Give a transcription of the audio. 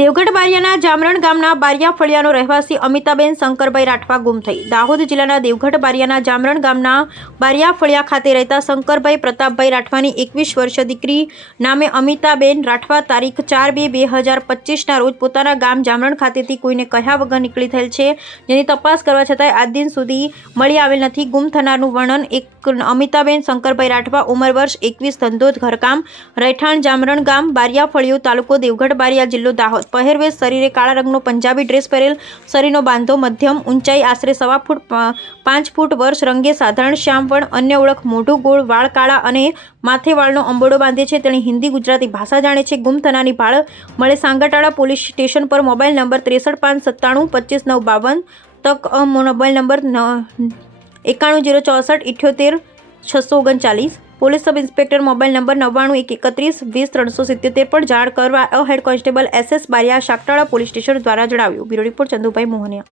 દેવગઢ બારિયાના જામરણ ગામના બારિયા ફળિયાનો રહેવાસી અમિતાબેન શંકરભાઈ રાઠવા ગુમ થઈ. દાહોદ જિલ્લાના દેવગઢ બારિયાના જામરણ ગામના બારિયા ફળિયા ખાતે રહેતા શંકરભાઈ પ્રતાપભાઈ રાઠવાની 21 વર્ષીય દીકરી નામે અમિતાબેન રાઠવા તારીખ 4/2/2025ના રોજ પોતાના ગામ જામરણ ખાતેથી કોઈને કહ્યા વગર નીકળી થયેલ છે, જેની તપાસ કરવા છતાંય આજ દિન સુધી મળી આવેલ નથી. ગુમ થનારનું વર્ણન અમિતાબેન શંકરભાઈ રાઠવા, ઉંમર વર્ષ 21, ધંધો ઘરકામ, રહેઠાણ જામરણ ગામ, બારિયા ફળિયું, તાલુકો દેવગઢ બારિયા, જિલ્લો દાહોદ. પહેરવેશ શરીરે કાળા રંગનો પંજાબી ડ્રેસ પહેરેલ, શરીરનો બાંધો મધ્યમ, ઊંચાઈ આશરે 1.25 ફૂટ 5 ફૂટ, વર્ષ રંગે સાધારણ શ્યામ વર્ણ, અન્ય ઓળખ મોઢું ગોળ, વાળ કાળા અને માથે વાળનો અંબોડો બાંધે છે. તેણી હિન્દી ગુજરાતી ભાષા જાણે છે. ગુમ થનારની ભાળ મળે સાંગટાળા પોલીસ સ્ટેશન પર. મોબાઈલ નંબર 63 597 25 952, તક mobile number 91 064 78 639. Police sub inspector mobile number 99 131 20 377 પર જાણ કરવા head constable SS Bariya શાકટાળા police station દ્વારા જણાવ્યું. Bureau report Chandubhai Mohaniya.